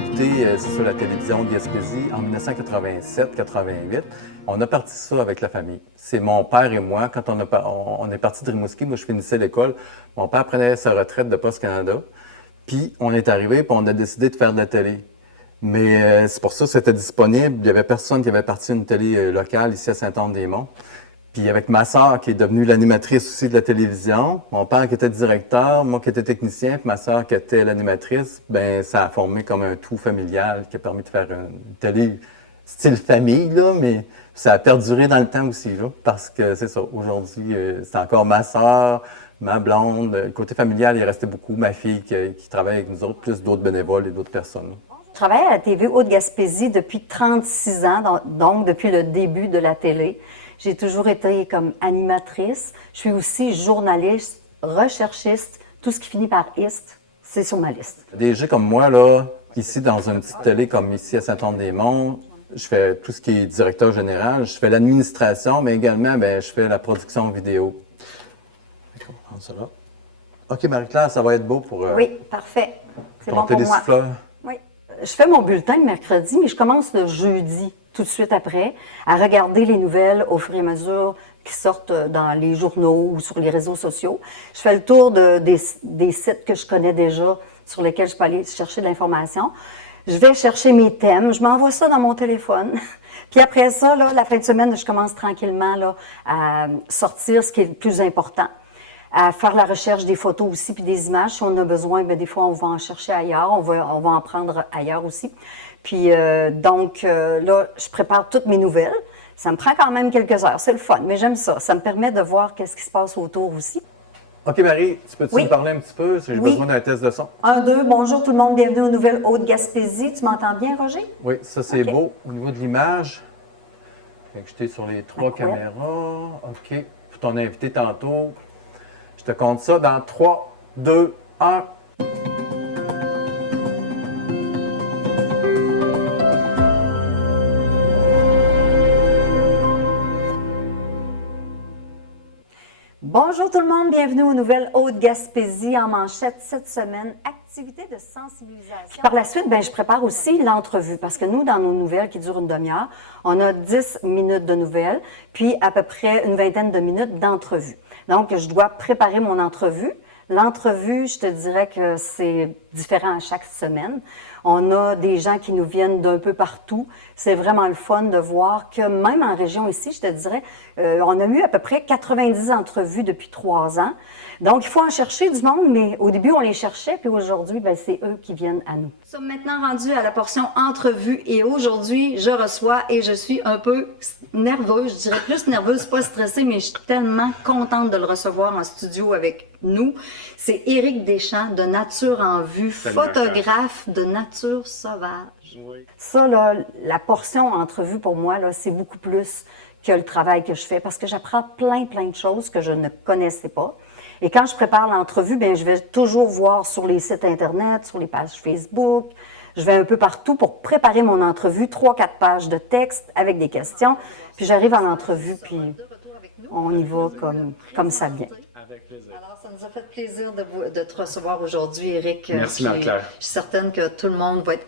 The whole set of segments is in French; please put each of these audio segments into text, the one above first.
débuté, c'est sur la télévision de Gaspésie en 1987-88. On a parti ça avec la famille. C'est mon père et moi, quand on est parti de Rimouski, moi je finissais l'école, mon père prenait sa retraite de Poste Canada, puis on est arrivé, puis on a décidé de faire de la télé. Mais c'est pour ça que c'était disponible. Il n'y avait personne qui avait parti une télé locale ici à Saint-Anne-des-Monts. Puis avec ma sœur qui est devenue l'animatrice aussi de la télévision, mon père qui était directeur, moi qui étais technicien, puis ma sœur qui était l'animatrice, ben ça a formé comme un tout familial qui a permis de faire une télé style famille, là, mais ça a perduré dans le temps aussi, là, parce que c'est ça, aujourd'hui, c'est encore ma sœur, ma blonde. Le côté familial, il restait beaucoup. Ma fille qui travaille avec nous autres, plus d'autres bénévoles et d'autres personnes. Je travaille à la TV Haute-Gaspésie depuis 36 ans, donc depuis le début de la télé. J'ai toujours été comme animatrice. Je suis aussi journaliste, recherchiste. Tout ce qui finit par « ist », c'est sur ma liste. Des gens comme moi, là, ici, dans une petite télé comme ici à Saint-Anne-des-Monts, je fais tout ce qui est directeur général. Je fais l'administration, mais également, bien, je fais la production vidéo. On prend ça là. OK, Marie-Claire, ça va être beau pour oui, parfait. C'est bon pour moi. Oui. Je fais mon bulletin le mercredi, mais je commence le jeudi, tout de suite après, à regarder les nouvelles au fur et à mesure qui sortent dans les journaux ou sur les réseaux sociaux. Je fais le tour des sites que je connais déjà, sur lesquels je peux aller chercher de l'information. Je vais chercher mes thèmes, je m'envoie ça dans mon téléphone. Puis après ça, là, la fin de semaine, je commence tranquillement là, à sortir ce qui est le plus important, à faire la recherche des photos aussi, puis des images. Si on a besoin, bien, des fois, on va en chercher ailleurs, on va en prendre ailleurs aussi. Puis donc, là, je prépare toutes mes nouvelles. Ça me prend quand même quelques heures, c'est le fun, mais j'aime ça. Ça me permet de voir qu'est-ce qui se passe autour aussi. OK, Marie, tu peux-tu me parler un petit peu? J'ai besoin d'un test de son. 1, 2, bonjour tout le monde, bienvenue aux Nouvelles Haute-Gaspésie. Tu m'entends bien, Roger? Oui, ça c'est beau. Au niveau de l'image, j'étais sur les 3 caméras. OK, pour ton invité tantôt. Je te compte ça dans 3, 2, 1. Bonjour tout le monde, bienvenue aux Nouvelles Haute-Gaspésie en manchette cette semaine, activité de sensibilisation. Par la suite, bien, je prépare aussi l'entrevue parce que nous, dans nos nouvelles qui durent une demi-heure, on a 10 minutes de nouvelles, puis à peu près une vingtaine de minutes d'entrevue. Donc, je dois préparer mon entrevue. L'entrevue, je te dirais que c'est différent à chaque semaine. On a des gens qui nous viennent d'un peu partout. C'est vraiment le fun de voir que même en région ici, je te dirais, on a eu à peu près 90 entrevues depuis 3 ans. Donc, il faut en chercher du monde, mais au début, on les cherchait, puis aujourd'hui, bien, c'est eux qui viennent à nous. Nous sommes maintenant rendus à la portion entrevue et aujourd'hui, je reçois et je suis un peu nerveuse, je dirais plus nerveuse, pas stressée, mais je suis tellement contente de le recevoir en studio avec nous. C'est Éric Deschamps de Nature en Vue, photographe de nature sauvage. Oui. Ça, là, la portion entrevue pour moi, là, c'est beaucoup plus que le travail que je fais parce que j'apprends plein de choses que je ne connaissais pas. Et quand je prépare l'entrevue, bien, je vais toujours voir sur les sites Internet, sur les pages Facebook. Je vais un peu partout pour préparer mon entrevue, 3-4 pages de texte avec des questions. Puis j'arrive en entrevue, puis on y va comme ça vient. Avec plaisir. Alors, ça nous a fait plaisir de te recevoir aujourd'hui, Éric. Merci, Marie-Claire. Je suis certaine que tout le monde va être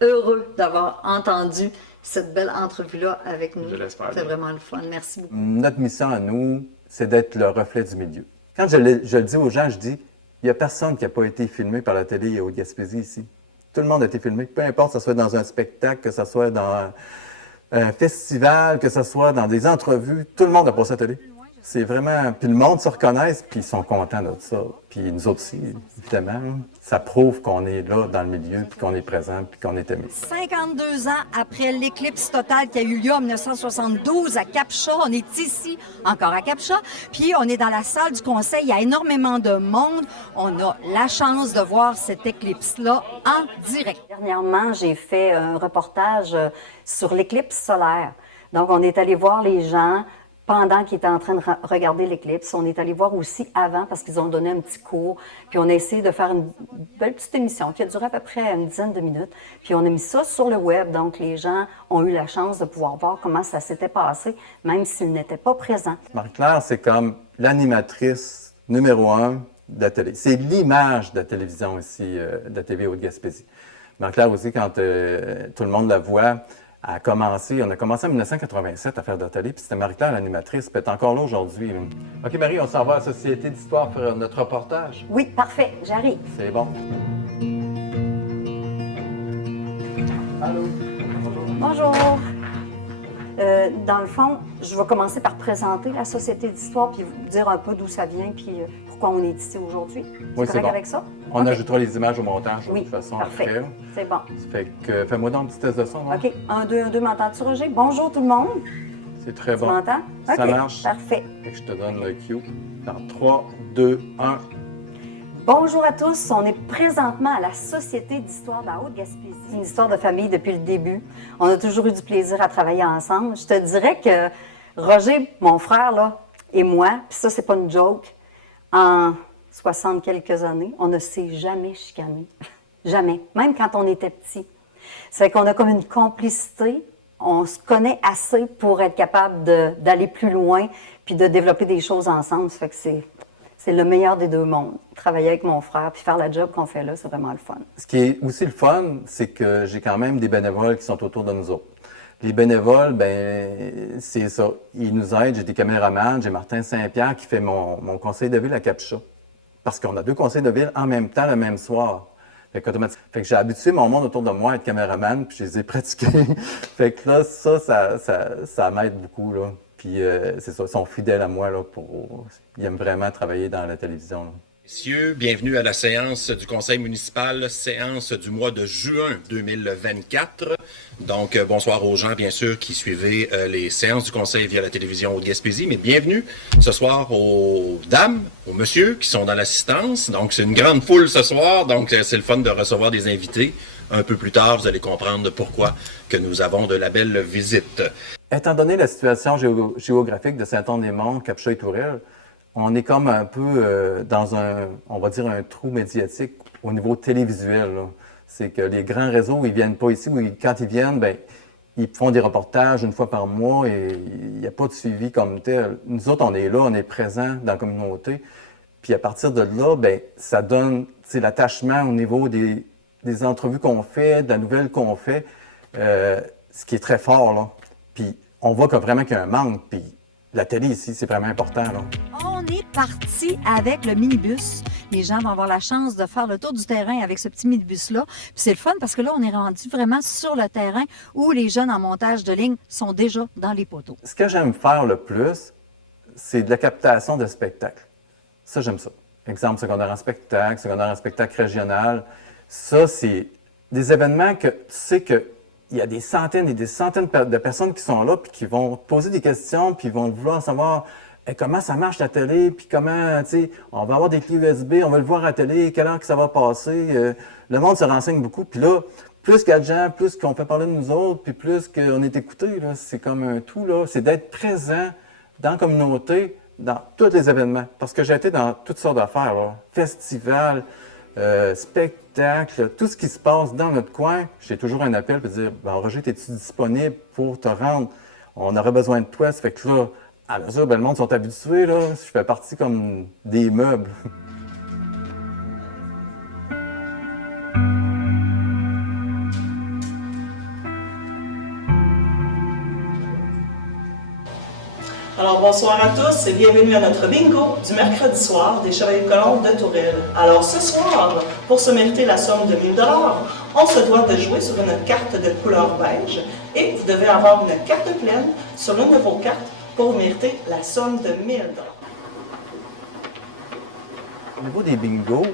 heureux d'avoir entendu cette belle entrevue-là avec nous. Je l'espère. C'est vraiment le fun. Merci beaucoup. Notre mission à nous, c'est d'être le reflet du milieu. Quand je le dis aux gens, je dis, il n'y a personne qui n'a pas été filmé par la télé au Gaspésie ici. Tout le monde a été filmé, peu importe que ce soit dans un spectacle, que ce soit dans un festival, que ce soit dans des entrevues, tout le monde a passé à la télé. C'est vraiment... Puis le monde se reconnaisse, puis ils sont contents de ça. Puis nous autres aussi, évidemment. Ça prouve qu'on est là dans le milieu, puis qu'on est présent, puis qu'on est aimé. 52 ans après l'éclipse totale qui a eu lieu en 1972 à Cap-Chat, on est ici, encore à Cap-Chat, puis on est dans la salle du conseil, il y a énormément de monde. On a la chance de voir cette éclipse-là en direct. Dernièrement, j'ai fait un reportage sur l'éclipse solaire. Donc, on est allé voir les gens pendant qu'ils étaient en train de regarder l'éclipse. On est allé voir aussi avant parce qu'ils ont donné un petit cours. Puis on a essayé de faire une belle petite émission qui a duré à peu près une dizaine de minutes. Puis on a mis ça sur le web. Donc les gens ont eu la chance de pouvoir voir comment ça s'était passé, même s'ils n'étaient pas présents. Marie-Claire, c'est comme l'animatrice numéro 1 de la télé. C'est l'image de la télévision ici, de la TV Haute-Gaspésie. Marie-Claire aussi, quand tout le monde la voit, on a commencé en 1987 à faire de la télé, puis c'était Marie-Claire l'animatrice, puis elle est encore là aujourd'hui. OK, Marie, on s'en va à la Société d'Histoire faire notre reportage. Oui, parfait, j'arrive. C'est bon. Allô? Bonjour. Dans le fond, je vais commencer par présenter la Société d'Histoire, puis vous dire un peu d'où ça vient, puis pourquoi on est ici aujourd'hui. Oui, C'est c'est correct bon. avec ça? On OK. ajoutera les images au montage, Oui, de toute façon. parfait. Après. C'est bon. Ça fait que, fais-moi donc un petit test de son. Hein? OK. 1, 2, 1, 2, m'entends-tu, Roger? Bonjour tout le monde. C'est très Tu bon. m'entends? Ça OK, marche. Parfait. Fait que je te donne le cue. Dans 3, 2, 1. Bonjour à tous. On est présentement à la Société d'Histoire de la Haute-Gaspésie. C'est une histoire de famille depuis le début. On a toujours eu du plaisir à travailler ensemble. Je te dirais que Roger, mon frère, là, et moi, puis ça, c'est pas une joke, en 60 quelques années, on ne s'est jamais chicané. Jamais. Même quand on était petits. C'est qu'on a comme une complicité. On se connaît assez pour être capable d'aller plus loin puis de développer des choses ensemble. Ça fait que c'est le meilleur des deux mondes. Travailler avec mon frère puis faire la job qu'on fait là, c'est vraiment le fun. Ce qui est aussi le fun, c'est que j'ai quand même des bénévoles qui sont autour de nous autres. Les bénévoles, ben c'est ça. Ils nous aident. J'ai des caméramans. J'ai Martin Saint-Pierre qui fait mon conseil de ville à Captcha. Parce qu'on a 2 conseils de ville en même temps, le même soir. Fait que j'ai habitué mon monde autour de moi à être caméraman, puis je les ai pratiqués. Fait que là, ça m'aide beaucoup, là. Puis c'est ça, ils sont fidèles à moi, là, ils aiment vraiment travailler dans la télévision, là. Messieurs, bienvenue à la séance du Conseil municipal, séance du mois de juin 2024. Donc, bonsoir aux gens, bien sûr, qui suivaient les séances du Conseil via la télévision Haute-Gaspésie, mais bienvenue ce soir aux dames, aux messieurs qui sont dans l'assistance. Donc, c'est une grande foule ce soir, donc c'est le fun de recevoir des invités. Un peu plus tard, vous allez comprendre pourquoi que nous avons de la belle visite. Étant donné la situation géographique de Saint-Anne-des-Monts, Captcha et Tourelle, on est comme un peu dans on va dire un trou médiatique au niveau télévisuel, là. C'est que les grands réseaux, ils viennent pas ici, ou quand ils viennent, ben ils font des reportages une fois par mois et il n'y a pas de suivi comme tel. Nous autres, on est là, on est présents dans la communauté. Puis à partir de là, ben ça donne l'attachement au niveau des entrevues qu'on fait, de la nouvelle qu'on fait, ce qui est très fort, là. Puis on voit vraiment qu'il y a un manque, puis la télé ici, c'est vraiment important, là. On est parti avec le minibus. Les gens vont avoir la chance de faire le tour du terrain avec ce petit minibus-là. Puis c'est le fun parce que là, on est rendu vraiment sur le terrain où les jeunes en montage de ligne sont déjà dans les poteaux. Ce que j'aime faire le plus, c'est de la captation de spectacles. Ça, j'aime ça. Exemple, secondaire en spectacle régional. Ça, c'est des événements que tu sais qu'il y a des centaines et des centaines de personnes qui sont là puis qui vont poser des questions puis vont vouloir savoir comment ça marche la télé, puis comment, tu sais, on va avoir des clés USB, on va le voir à la télé, quelle heure que ça va passer. Le monde se renseigne beaucoup. Puis là, plus qu'il y a de gens, plus qu'on fait parler de nous autres, puis plus qu'on est écouté, là, c'est comme un tout, là. C'est d'être présent dans la communauté, dans tous les événements. Parce que j'ai été dans toutes sortes d'affaires, là. Festivals, spectacles, tout ce qui se passe dans notre coin. J'ai toujours un appel pour dire, ben, Roger, es-tu disponible pour te rendre? On aurait besoin de toi. Ça fait que là, à mesure, ben, le monde sont habitués, là. Je fais partie comme des meubles. Alors, bonsoir à tous et bienvenue à notre bingo du mercredi soir des Chevaliers de Colombe de Tourelle. Alors, ce soir, pour se mériter la somme de 1000 $, on se doit de jouer sur une carte de couleur beige et vous devez avoir une carte pleine sur l'une de vos cartes pour mériter la somme de 1000 $. Au niveau des bingos,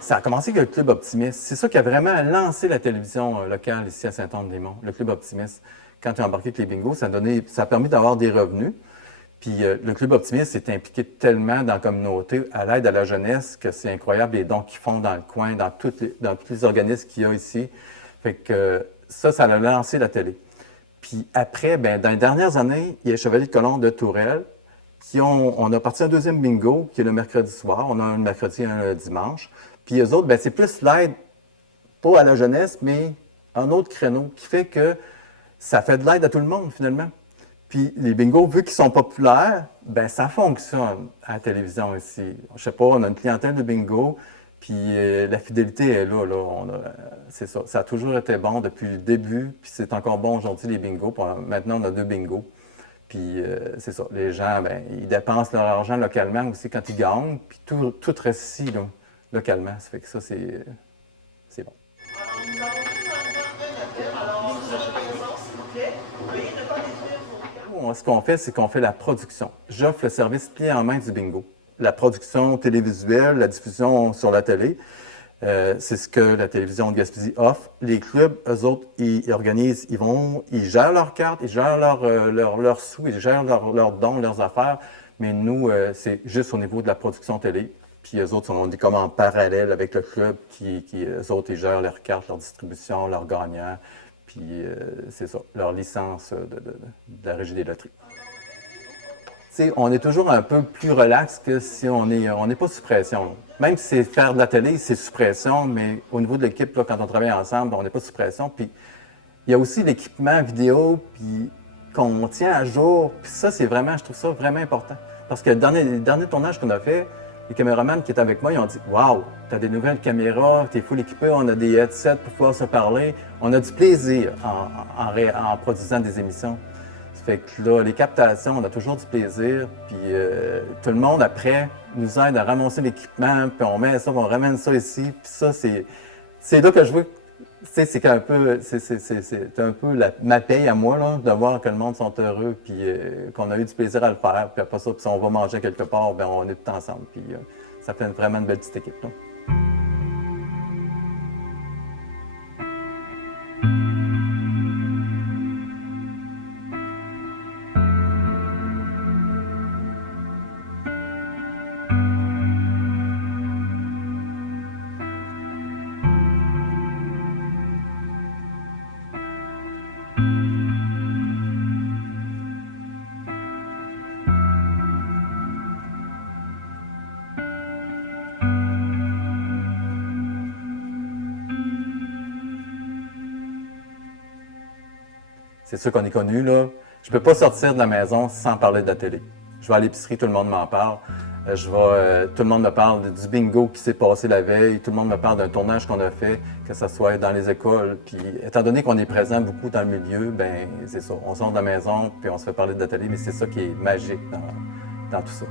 ça a commencé avec le Club Optimiste. C'est ça qui a vraiment lancé la télévision locale ici à Saint-Anne-des-Monts, le Club Optimiste. Quand tu as embarqué avec les bingos, ça a permis d'avoir des revenus. Puis le Club Optimiste s'est impliqué tellement dans la communauté, à l'aide à la jeunesse, que c'est incroyable les dons qu'ils font dans le coin, dans tous les organismes qu'il y a ici. Fait que ça a lancé la télé. Puis après, ben, dans les dernières années, il y a les Chevaliers de Colombe de Tourelle on a parti un deuxième bingo qui est le mercredi soir. On a un mercredi et un dimanche. Puis eux autres, ben, c'est plus l'aide, pas à la jeunesse, mais un autre créneau qui fait que ça fait de l'aide à tout le monde finalement. Puis les bingos, vu qu'ils sont populaires, ben ça fonctionne à la télévision ici. Je sais pas, on a une clientèle de bingo, Puis la fidélité est là. C'est ça. Ça a toujours été bon depuis le début, puis c'est encore bon aujourd'hui, les bingos. Maintenant, on a 2 bingos. Puis c'est ça. Les gens, ben, ils dépensent leur argent localement aussi quand ils gagnent, puis tout reste ici, là, localement. Ça fait que ça, c'est bon. Ce qu'on fait, c'est qu'on fait la production. J'offre le service clé en main du bingo. La production télévisuelle, la diffusion sur la télé, c'est ce que la télévision de Gaspésie offre. Les clubs, eux autres, ils organisent, ils gèrent leurs cartes, ils gèrent leurs sous, ils gèrent leurs dons, leurs affaires. Mais nous, c'est juste au niveau de la production télé. Puis eux autres, on est comme en parallèle avec le club eux autres, ils gèrent leurs cartes, leur distribution, leurs gagnants. Puis c'est ça, leur licence de la Régie des loteries. T'sais, on est toujours un peu plus relax que si on n'est pas sous pression. Même si c'est faire de la télé, c'est sous pression, mais au niveau de l'équipe, quand on travaille ensemble, on n'est pas sous pression. Puis il y a aussi l'équipement vidéo puis qu'on tient à jour. Puis ça, c'est vraiment, je trouve ça vraiment important. Parce que le dernier tournage qu'on a fait, les caméramans qui étaient avec moi, ils ont dit « Wow, tu as des nouvelles caméras, tu es full équipé, on a des headsets pour pouvoir se parler. » On a du plaisir en produisant des émissions. Ça fait que là, les captations, on a toujours du plaisir. Puis tout le monde, après, nous aide à ramasser l'équipement, puis on met ça, puis on ramène ça ici. Puis ça, c'est là que je veux. C'est un peu ma paye à moi, là, de voir que le monde sont heureux, puis qu'on a eu du plaisir à le faire. Puis après ça, puis si on va manger quelque part, bien, on est tout ensemble. Puis ça fait vraiment une belle petite équipe, là. C'est sûr qu'on est connu, là. Je peux pas sortir de la maison sans parler de la télé. Je vais à l'épicerie, tout le monde m'en parle. Tout le monde me parle du bingo qui s'est passé la veille. Tout le monde me parle d'un tournage qu'on a fait, que ce soit dans les écoles. Puis, étant donné qu'on est présent beaucoup dans le milieu, ben c'est ça. On sort de la maison, puis on se fait parler de la télé, mais c'est ça qui est magique dans tout ça.